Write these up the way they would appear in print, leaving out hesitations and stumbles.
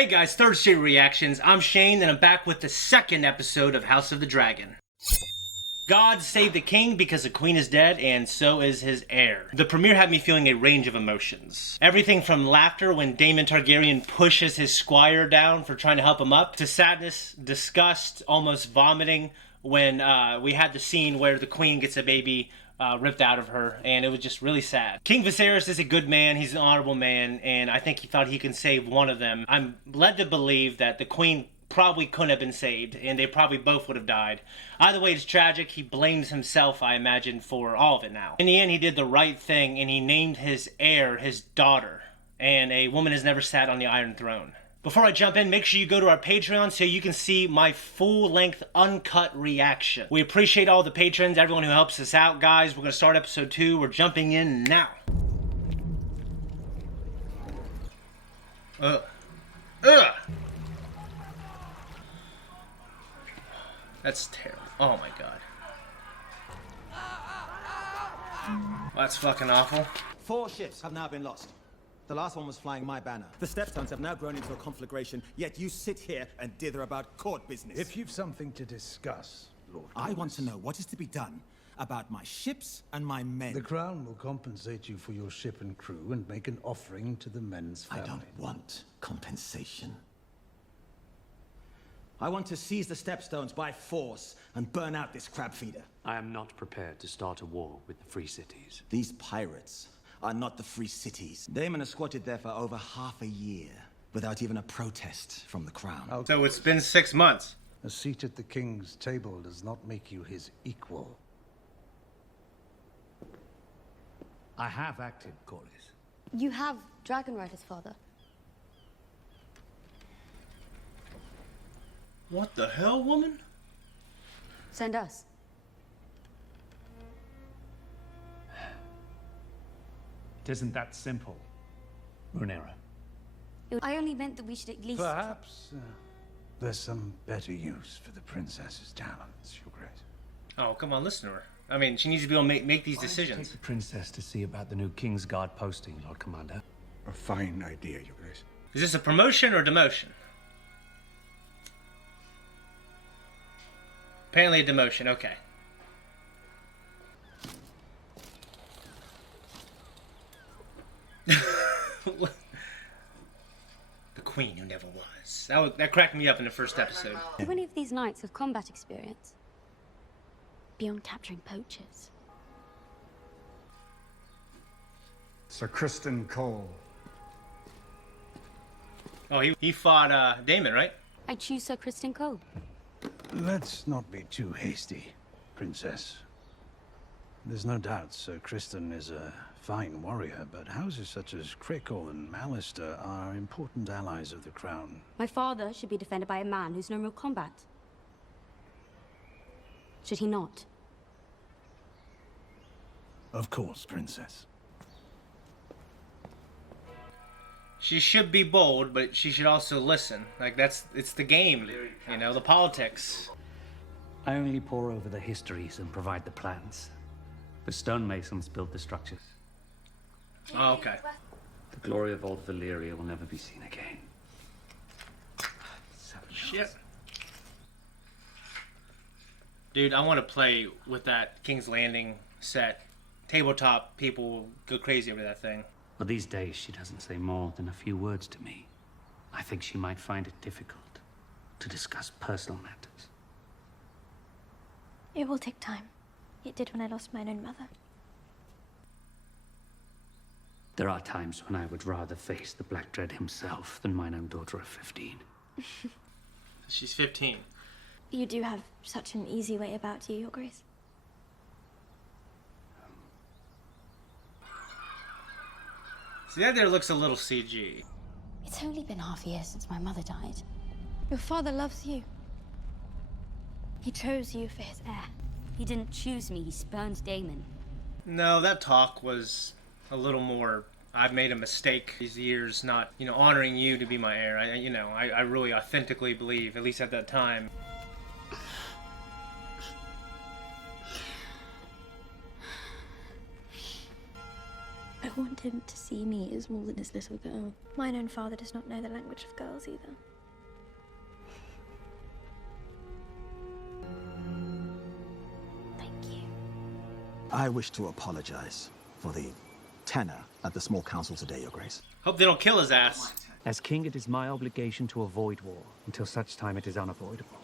Hey guys, Third Street Reactions. I'm Shane, and I'm back with the second episode of House of the Dragon. God save the king because the queen is dead, and so is his heir. The premiere had me feeling a range of emotions. Everything from laughter when Daemon Targaryen pushes his squire down for trying to help him up, to sadness, disgust, almost vomiting when we had the scene where the queen gets a baby ripped out of her, and it was just really sad. King Viserys is a good man, he's an honorable man, and I think he thought he can save one of them. I'm led to believe that the queen probably couldn't have been saved, and they probably both would have died. Either way, it's tragic. He blames himself, I imagine, for all of it now. In the end, he did the right thing, and he named his heir his daughter, and a woman has never sat on the Iron Throne. Before I jump in, make sure you go to our Patreon so you can see my full-length, uncut reaction. We appreciate all the patrons, everyone who helps us out, guys. We're going to start episode 2. We're jumping in now. That's terrible. Oh my god. That's fucking awful. 4 ships have now been lost. The last one was flying my banner. The Stepstones have now grown into a conflagration, yet you sit here and dither about court business. If you've something to discuss, Lord I want to know what is to be done about my ships and my men. The Crown will compensate you for your ship and crew and make an offering to the men's family. I don't want compensation. I want to seize the Stepstones by force and burn out this crab feeder. I am not prepared to start a war with the Free Cities. These pirates are not the Free Cities. Daemon has squatted there for over half a year without even a protest from the Crown. So it's been 6 months. A seat at the king's table does not make you his equal. I have acted, Corlys. You have dragon riders, father. What the hell, woman? Send us. It isn't that simple, Rhaenyra. I only meant that we should at least... Perhaps there's some better use for the princess's talents, Your Grace. Oh, come on, listen to her. I mean, she needs to be able to make these decisions. Take the princess to see about the new King's Guard posting, Lord Commander. A fine idea, Your Grace. Is this a promotion or demotion? Apparently a demotion, okay. The queen who never was. That cracked me up in the first episode. Do any of these knights have combat experience? Beyond capturing poachers? Sir Criston Cole. Oh, he fought Daemon, right? I choose Sir Criston Cole. Let's not be too hasty, Princess. There's no doubt Sir Criston is a fine warrior, but houses such as Crickle and Mallister are important allies of the Crown. My father should be defended by a man who's known real combat. Should he not? Of course, Princess. She should be bold, but she should also listen. Like, it's the game, you know, the politics. I only pore over the histories and provide the plans. The stonemasons built the structures. Oh, okay. The glory of old Valyria will never be seen again. Shit. Dude, I want to play with that King's Landing set. Tabletop people go crazy over that thing. But these days, she doesn't say more than a few words to me. I think she might find it difficult to discuss personal matters. It will take time. It did when I lost my own mother. There are times when I would rather face the Black Dread himself than mine own daughter of 15. She's 15. You do have such an easy way about you, Your Grace. See, that there looks a little CG. It's only been half a year since my mother died. Your father loves you. He chose you for his heir. He didn't choose me, he spurned Daemon. No, that talk was a little more, I've made a mistake these years not, you know, honoring you to be my heir. I really authentically believe, at least at that time. I want him to see me as more than his little girl. Mine own father does not know the language of girls either. Thank you. I wish to apologize for the tenor at the small council today, Your Grace. Hope they don't kill his ass. As king, it is my obligation to avoid war until such time it is unavoidable.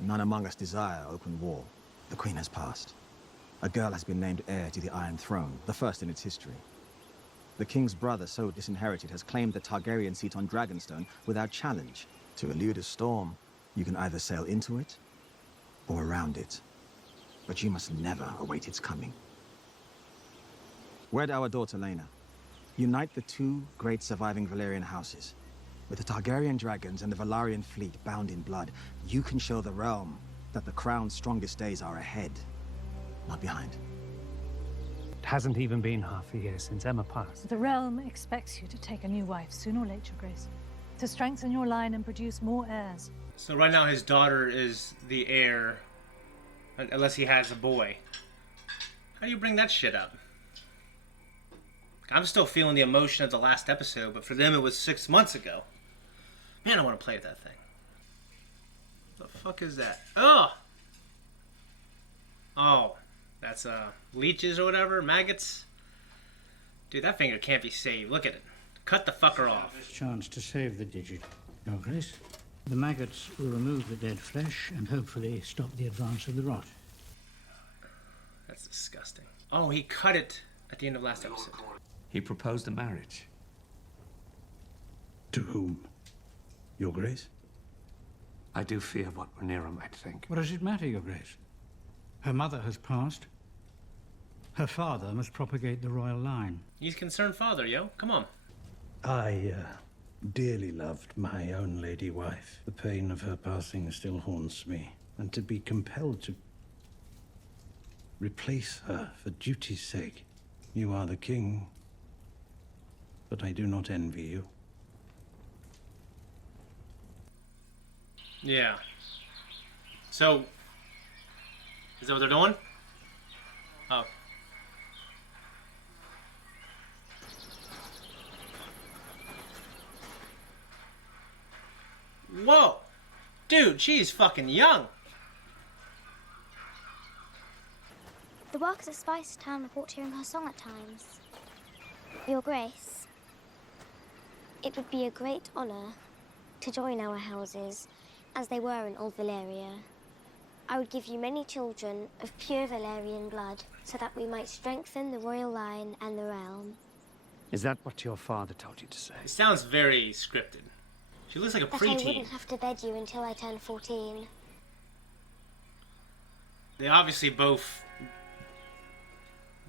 None among us desire open war. The Queen has passed. A girl has been named heir to the Iron Throne, the first in its history. The King's brother, so disinherited, has claimed the Targaryen seat on Dragonstone without challenge. To elude a storm, you can either sail into it or around it. But you must never await its coming. Wed our daughter, Laena. Unite the two great surviving Valyrian houses. With the Targaryen dragons and the Valyrian fleet bound in blood, you can show the realm that the crown's strongest days are ahead, not behind. It hasn't even been half a year since Emma passed. The realm expects you to take a new wife sooner or later, Your Grace, to strengthen your line and produce more heirs. So right now his daughter is the heir, unless he has a boy. How do you bring that shit up? I'm still feeling the emotion of the last episode, but for them it was 6 months ago. Man, I want to play with that thing. What the fuck is that? Oh! Oh, that's leeches or whatever, maggots. Dude, that finger can't be saved. Look at it. Cut the fucker off. Chance to save the digit, Your Grace. The maggots will remove the dead flesh and hopefully stop the advance of the rot. That's disgusting. Oh, he cut it at the end of last episode. He proposed a marriage. To whom? Your Grace? I do fear what Rhaenyra might think. What does it matter, Your Grace? Her mother has passed. Her father must propagate the royal line. He's concerned father, yo. Come on. I dearly loved my own lady wife. The pain of her passing still haunts me. And to be compelled to replace her for duty's sake. You are the king, but I do not envy you. Yeah. So, is that what they're doing? Oh. Whoa! Dude, she's fucking young. The workers at Spice Town report hearing her song at times. Your Grace, it would be a great honor to join our houses as they were in Old Valyria. I would give you many children of pure Valyrian blood so that we might strengthen the royal line and the realm. Is that what your father told you to say? It sounds very scripted. She looks like a That I preteen. wouldn't have to bed you until I turned 14. They obviously both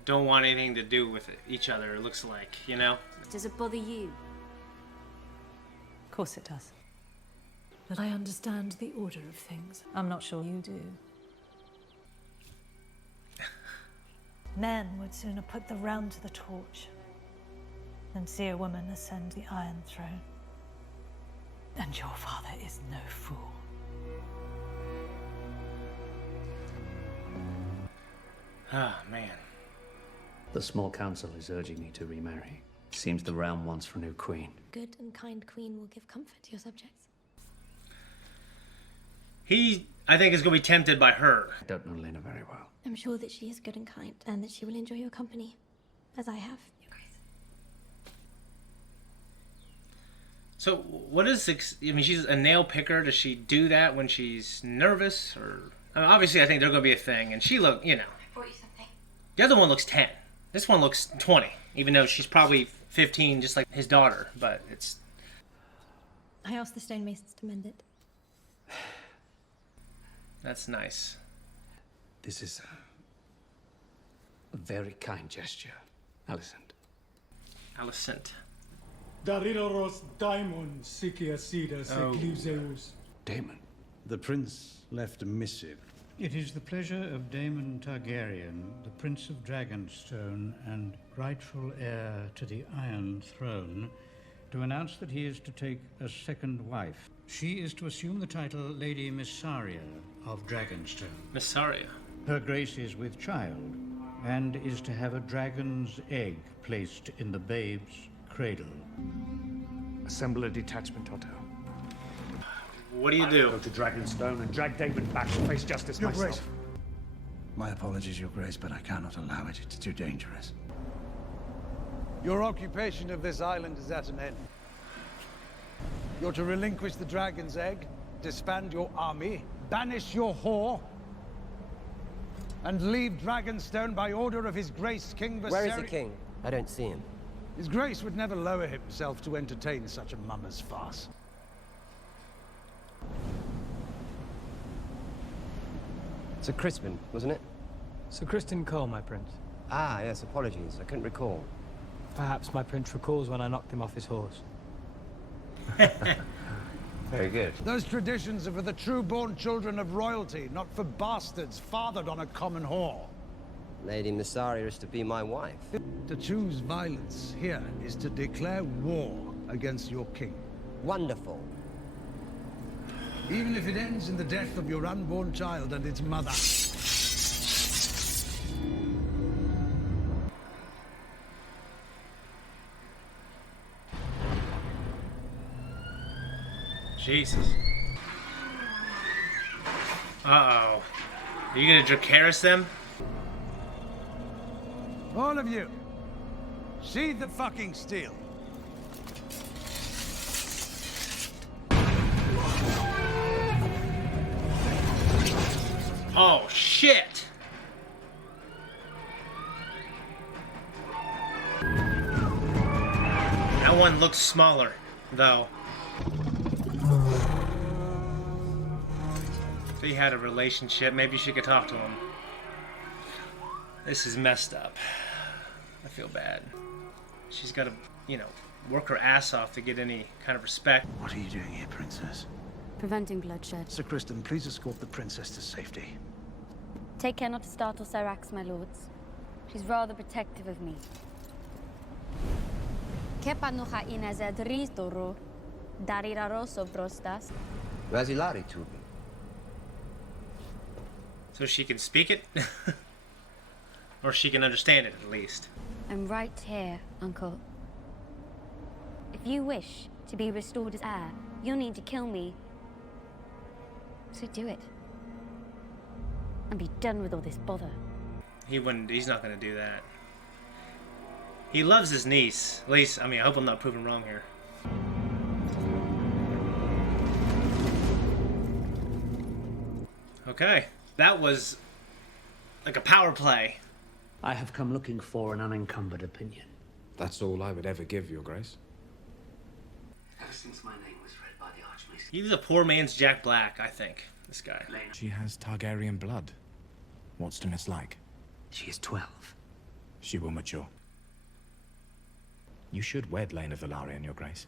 don't want anything to do with each other, it looks like, you know? Does it bother you? Of course it does. But I understand the order of things. I'm not sure you do. Men would sooner put the realm to the torch than see a woman ascend the Iron Throne. And your father is no fool. Ah, man. The small council is urging me to remarry. Seems the realm wants for a new queen. Good and kind queen will give comfort to your subjects. He, I think, is going to be tempted by her. I don't know Laena very well. I'm sure that she is good and kind, and that she will enjoy your company, as I have, Your Grace. So, what is... I mean, she's a nail picker. Does she do that when she's nervous? Or I mean, obviously, I think they're going to be a thing. And she look, you know... I brought you something. The other one looks 10. This one looks 20. Even though she's probably 15, just like his daughter. But it's... I asked the stonemasons to mend it. That's nice. This is a very kind gesture, Alicent. Alicent. Daridoros daimon sikiasidas eclipseus. Daemon. The prince left a missive. It is the pleasure of Daemon Targaryen, the Prince of Dragonstone and rightful heir to the Iron Throne, to announce that he is to take a second wife. She is to assume the title Lady Missaria of Dragonstone. Missaria. Her grace is with child, and is to have a dragon's egg placed in the babe's cradle. Assemble a detachment, Otto. What do you do? Go to Dragonstone and drag Daemon back to face justice Your myself. Grace. My apologies, Your Grace, but I cannot allow it. It's too dangerous. Your occupation of this island is at an end. You're to relinquish the dragon's egg, disband your army, banish your whore, and leave Dragonstone by order of His Grace King Viserys. Where is the king? I don't see him. His Grace would never lower himself to entertain such a mummer's farce. Sir Crispin, wasn't it? Sir Criston Cole, my prince. Ah, yes, apologies. I couldn't recall. Perhaps my prince recalls when I knocked him off his horse. Very good. Those traditions are for the true-born children of royalty, not for bastards fathered on a common whore. Lady Missaria is to be my wife. To choose violence here is to declare war against your king. Wonderful. Even if it ends in the death of your unborn child and its mother. Jesus. Uh-oh. Are you gonna Dracarys them? All of you, sheathe the fucking steel. Oh, shit! That one looks smaller, though. If they had a relationship, maybe she could talk to him. This is messed up. I feel bad. She's got to, you know, work her ass off to get any kind of respect. What are you doing here, princess? Preventing bloodshed. Sir Criston, please escort the princess to safety. Take care not to startle Syrax, my lords. She's rather protective of me. Kepanucha ineze dristoro. Dariraroso prostas. Razilari Tubi. So she can speak it? Or she can understand it, at least. I'm right here, Uncle. If you wish to be restored as heir, you'll need to kill me. So do it. And be done with all this bother. He wouldn't, he's not gonna do that. He loves his niece. At least, I mean, I hope I'm not proven wrong here. Okay. That was like a power play. I have come looking for an unencumbered opinion. That's all I would ever give, Your Grace. Ever since my name was read by the Archmaester. He's a poor man's Jack Black, I think. This guy. She has Targaryen blood. What's to mislike? She is 12. She will mature. You should wed Lena Velaryon, Your Grace.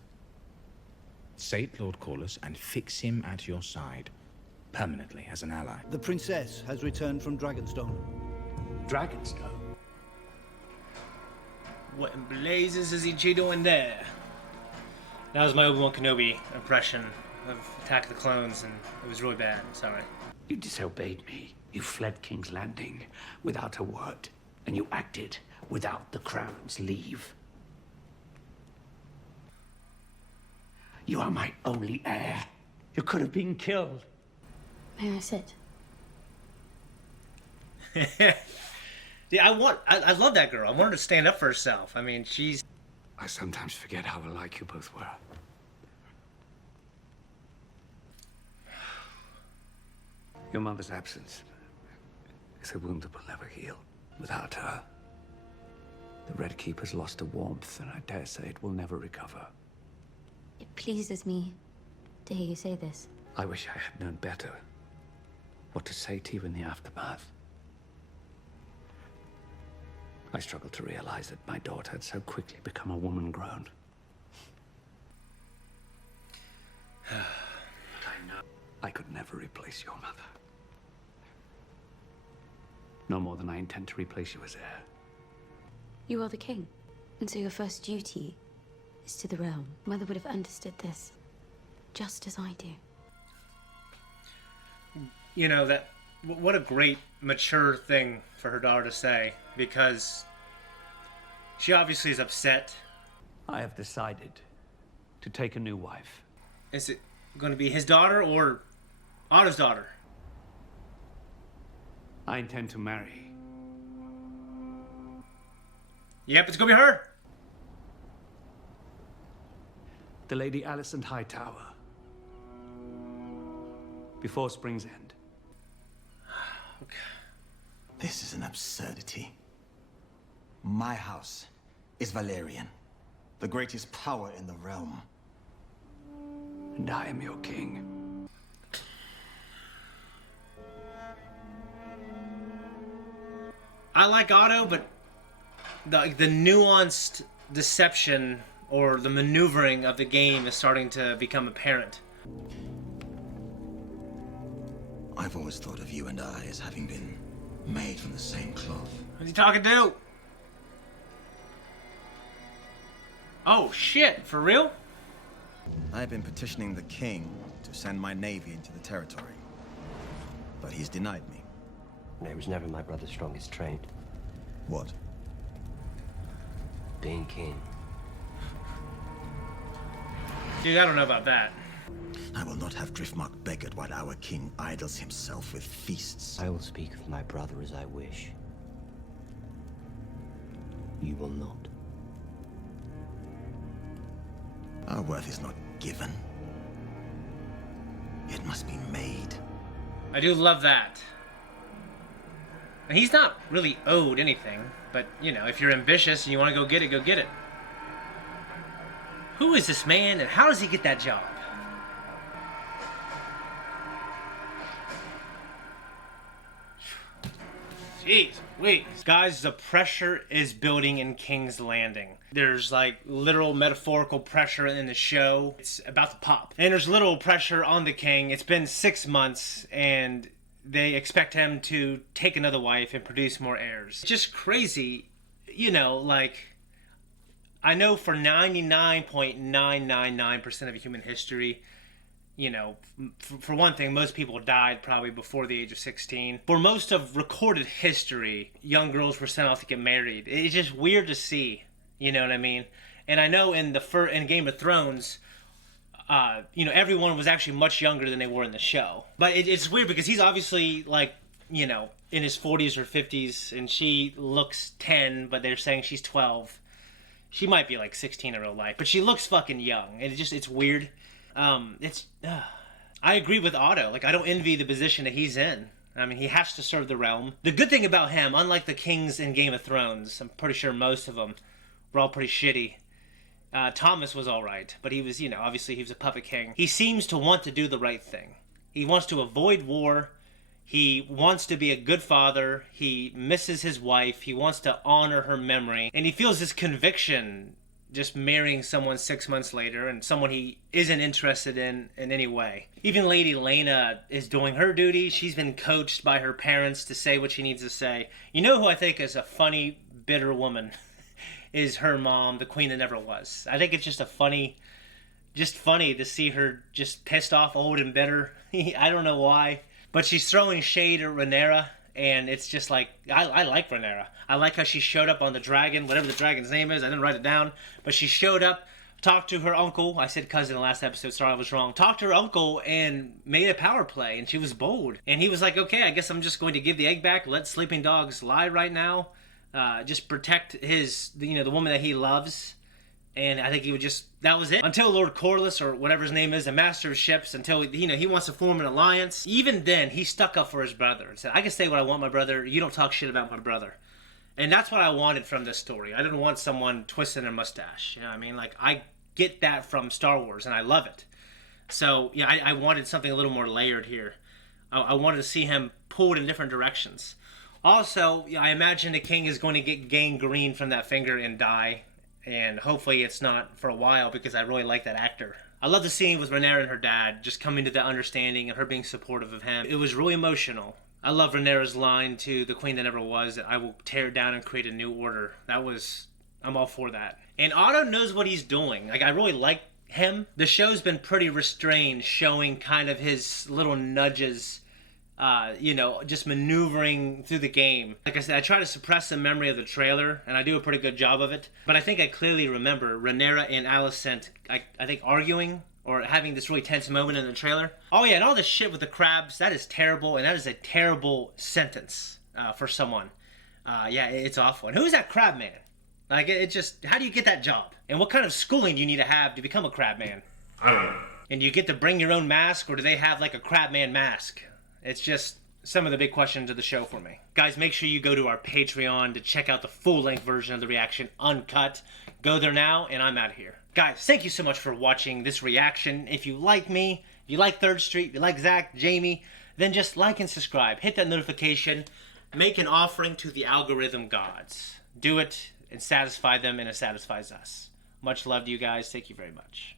Sate Lord Corlys and fix him at your side. Permanently as an ally. The princess has returned from Dragonstone. Dragonstone? What in blazes is he doing there? That was my Obi-Wan Kenobi impression of Attack of the Clones, and it was really bad. Sorry. You disobeyed me. You fled King's Landing without a word, and you acted without the Crown's leave. You are my only heir. You could have been killed. May I sit? Yeah, I love that girl. I want her to stand up for herself. I mean, she's... I sometimes forget how alike you both were. Your mother's absence is a wound that will never heal. Without her, the Red Keeper's lost a warmth, and I dare say it will never recover. It pleases me to hear you say this. I wish I had known better what to say to you in the aftermath. I struggled to realize that my daughter had so quickly become a woman grown. But I know I could never replace your mother. No more than I intend to replace you as heir. You are the king, and so your first duty is to the realm. Mother would have understood this, just as I do. You know, that what a great, mature thing for her daughter to say, because she obviously is upset. I have decided to take a new wife. Is it going to be his daughter or Otto's daughter? I intend to marry. Yep, it's going to be her. The Lady Alicent Hightower. Before Spring's End. Okay. This is an absurdity. My house is Valerian, the greatest power in the realm. And I am your king. I like Otto, but the nuanced deception or the maneuvering of the game is starting to become apparent. I've always thought of you and I as having been made from the same cloth. Who's he talking to? Oh shit, for real? I've been petitioning the king to send my navy into the territory, but he's denied me. It was never my brother's strongest trait. What? Being king. Dude, I don't know about that. I will not have Driftmark beggared while our king idles himself with feasts. I will speak of my brother as I wish. You will not. Our worth is not given. It must be made. I do love that. And he's not really owed anything, but, you know, if you're ambitious and you want to go get it, go get it. Who is this man, and how does he get that job? Jeez, wait. Guys, the pressure is building in King's Landing. There's like literal metaphorical pressure in the show. It's about to pop. And there's literal pressure on the king. It's been 6 months and they expect him to take another wife and produce more heirs. It's just crazy. You know, like, I know for 99.999% of human history, you know, for one thing, most people died probably before the age of 16. For most of recorded history, young girls were sent off to get married. It's just weird to see, you know what I mean? And I know in Game of Thrones, you know, everyone was actually much younger than they were in the show. But it's weird because he's obviously, like, you know, in his 40s or 50s, and she looks 10, but they're saying she's 12. She might be like 16 in real life, but she looks fucking young, and it's weird. I agree with Otto. Like, I don't envy the position that he's in. I mean, he has to serve the realm. The good thing about him, unlike the kings in Game of Thrones, I'm pretty sure most of them were all pretty shitty. Thomas was alright, but he was, you know, obviously he was a puppet king. He seems to want to do the right thing. He wants to avoid war. He wants to be a good father. He misses his wife. He wants to honor her memory. And he feels this conviction just marrying someone 6 months later, and someone he isn't interested in any way. Even Lady Lena is doing her duty. She's been coached by her parents to say what she needs to say. You know who I think is a funny, bitter woman? Is her mom, the queen that never was. I think it's just funny to see her just pissed off, old and bitter. I don't know why. But she's throwing shade at Rhaenyra, and it's just like, I like Rhaenyra. I like how she showed up on the dragon, whatever the dragon's name is. I didn't write it down. But she showed up, talked to her uncle. I said cousin in the last episode. Sorry, I was wrong. Talked to her uncle and made a power play, and she was bold. And he was like, okay, I guess I'm just going to give the egg back. Let sleeping dogs lie right now. Just protect the woman that he loves. And I think he would that was it. Until Lord Corlys, or whatever his name is, a master of ships, until, you know, he wants to form an alliance. Even then, he stuck up for his brother and said, I can say what I want, my brother. You don't talk shit about my brother. And that's what I wanted from this story. I didn't want someone twisting their mustache. You know what I mean? Like, I get that from Star Wars, and I love it. So, yeah, I wanted something a little more layered here. I wanted to see him pulled in different directions. Also, I imagine the king is going to get gangrene from that finger and die. And hopefully it's not for a while, because I really like that actor. I love the scene with Rhaenyra and her dad just coming to that understanding and her being supportive of him. It was really emotional. I love Rhaenyra's line to the queen that never was, that I will tear down and create a new order. I'm all for that. And Otto knows what he's doing. Like, I really like him. The show's been pretty restrained, showing kind of his little nudges just maneuvering through the game. Like I said, I try to suppress the memory of the trailer, and I do a pretty good job of it. But I think I clearly remember Rhaenyra and Alicent, I think, arguing or having this really tense moment in the trailer. Oh yeah, and all this shit with the crabs, that is terrible, and that is a terrible sentence for someone. Yeah, it's awful. And who's that Crabman? Like, it just, how do you get that job? And what kind of schooling do you need to have to become a Crabman? I don't know. And do you get to bring your own mask, or do they have like a Crabman mask? It's just some of the big questions of the show for me. Guys, make sure you go to our Patreon to check out the full-length version of the reaction, uncut. Go there now, and I'm out of here. Guys, thank you so much for watching this reaction. If you like me, if you like 3rd Street, if you like Zach, Jamie, then just like and subscribe. Hit that notification. Make an offering to the algorithm gods. Do it and satisfy them, and it satisfies us. Much love to you guys. Thank you very much.